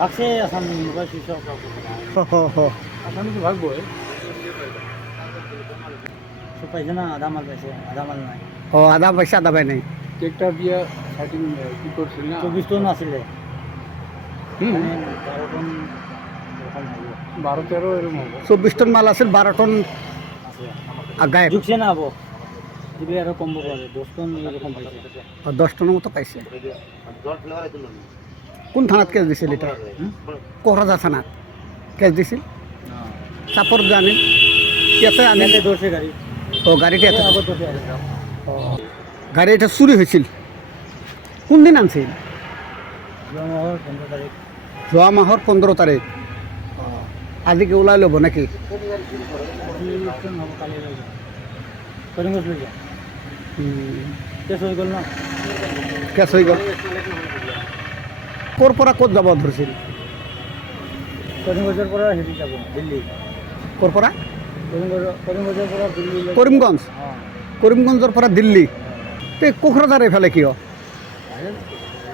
ভাগছে আসামি mobile switch off আসামি তো ভাগবো সব পাইছে না আধা মাল পাইছে আধা মাল নাই ও আধা পয়সা আধা পাই নাই চেকটা দিয়ে সেটিং কি করছিল না 24 টন আসলে মানে 12 টন এরকম হবে 12-13 এরকম হবে 24 টন মাল আছিল 12 টন আছে গায়েব ঢুকছে না আবো দিবে আরো কম পাবে 10 টন এরকম পাইছে 10 টনের মতো পাইছে কোন থানাত কেস দিছিল এটা কোকরাঝার থানাত কেস দিছিল চাপর জানেন ইয়াতে আনে আনলে দোষে গাড়ি ও গাড়িটা এত আবার দোষে আছে গাড়ি এটা চুরি হয়েছিল কোন দিন আনছিল জমহর 15 তারিখ যোৱা মাহৰ 15 তাৰিখ আজিকে ওলাই ল'ব নেকি টন হবে কালি লই যা করিমগঞ্জ লই যা কেস হয়ে গেল না কেছ হৈ গ'ল ক'ৰ পৰা ক'ত যাব ধৰিছিল করিমগঞ্জের পরে হেঁটে যাবো দিল্লি ক'ৰ পৰা করিমগঞ্জের পরে দিল্লি কৰিমগঞ্জ হ্যাঁ কৰিমগঞ্জৰ পৰা দিল্লী তে কোকৰাঝাৰ এইফালে কিয়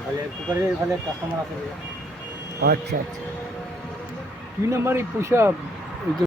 ভালে কুকারের ভালে কাস্টমার আছে আচ্ছা আচ্ছা 2 নম্বরই পয়সা